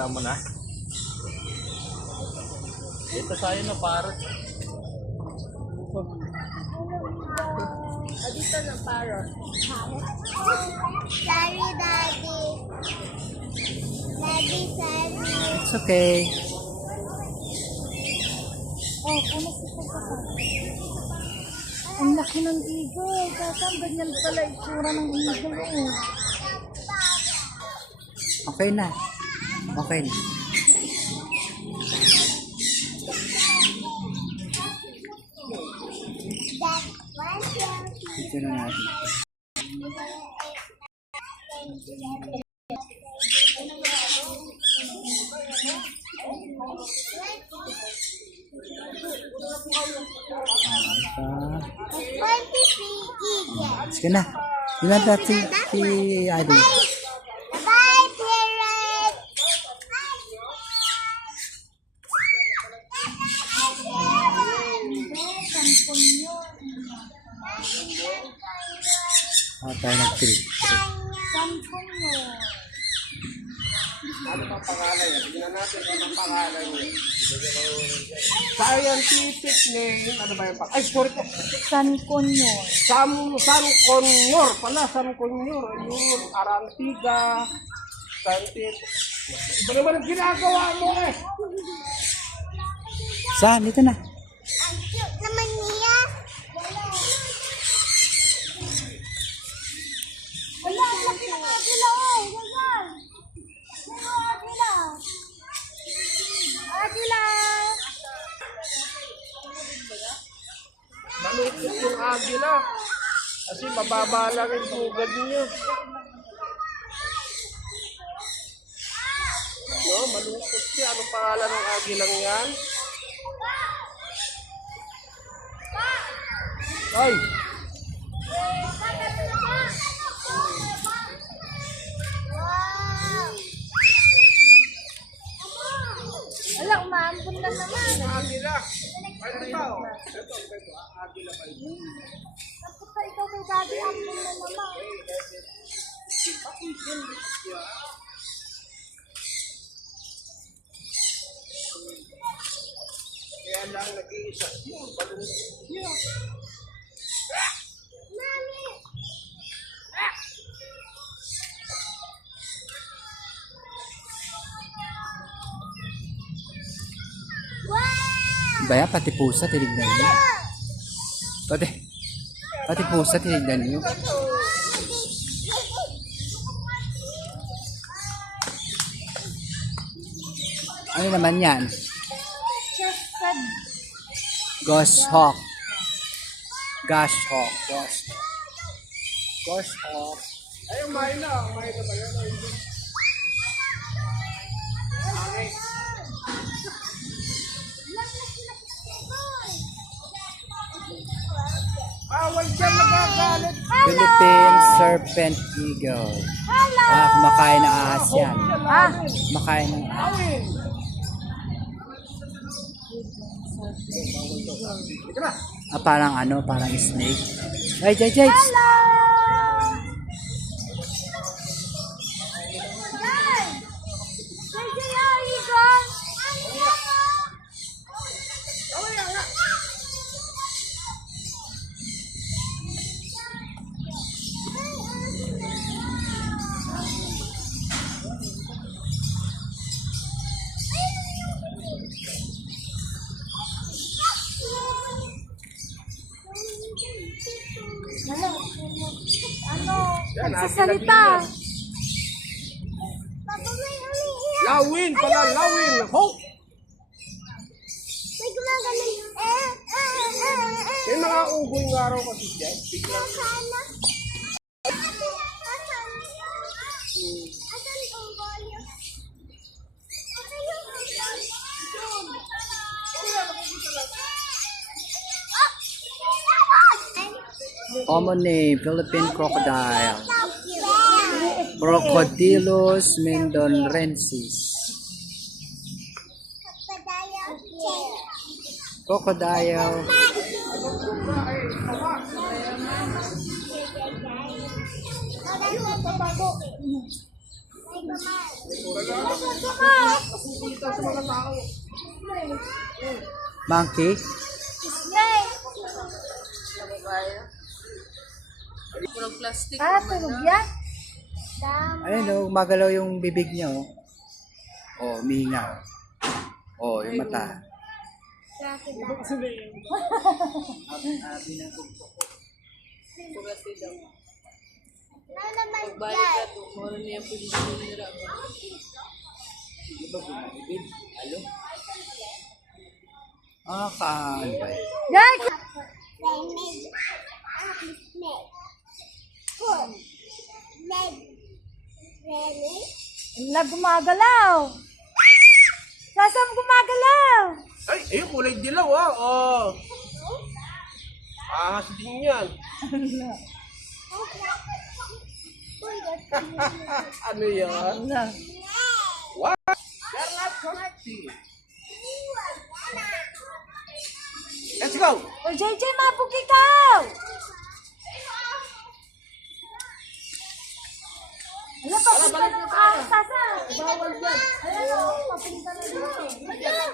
Kasama na. Ito sa'yo na parrot. Dito na parrot. Sorry, Daddy. Daddy, sorry. It's okay. Oh, puno si Papa. Ang laki ng eagle. Kasang ganyan pala itsura ng eagle. Oh. Okay na. Okay na. Ito na natin. Sige na. Yun na dati si Adi. Bye, parrot. Tayo nag-trip. Ano pa pangalan yan? Tingnan natin ano ang pangalan niya. Scientific name. Ano ba yung pangalan? Ay, sorry po. Sanconyor. Sanconyor pala. Sanconyor. Ayun. Arantiga. Scientific. Iba naman ang ginagawa mo eh. Saan? Dito na. Ang cute naman niya. Wala, ang laki ng agila. Agila. Malukot yung agila. Kasi mababa lang yung bugad niya. No, malukot siya. Anong pangalan ng agilang yan? Ay! Wala, umaambon na naman. Agila! Ay, ito. Ito, agila pa ito. Tapos pa ikaw kay Daddy, ambon na naman. Kaya lang nag-iisa. Yun, balungkot niya. Mami! Wow! Baya, pati pusa, tinignan niyo. Pati pusa, tinignan niyo. Ano naman yan? Chested. Goshawk. Goshawk. Goshawk. Ay, umain na. Umain na ba yun? Okay. Bawal dyan magagalit. Philippine Serpent Eagle. Hello! Kumakain na ahas yan. Kumakain ng ahas. Awin. Ito na. Parang parang snake. Ay, Jay! Hello! Nagsasalita. Lawin pala, lawin. Ho! May gumagaling. May mga ugoy nga raw kasi dyan. Biglang. Sana. Asan ang volume? Asan yung Common name, Philippine crocodile. Crocodilus mendorensis. Crocodile. Dito sa mga tao. Monkey? Snake! Purong plastic. Ah, tulog yan? Ayun oh, gumagalaw yung bibig niya oh. Oh, umihinga oh. Oh, yung mata. Pura sila. Pagbalik ka to, muna niya pinunira mo. Ah, kaan ba? Guys! Wala gumagalaw. Sasam gumagalaw. Ay, ayun, kulay dilaw ah. Oh. Ahas din yan. Ano yan? What? They're not connecting. Let's go! O JJ, mabog ikaw! Wala, papunta ng ahas, Sasa. Bawal yan. Ayan o, papunta na dito.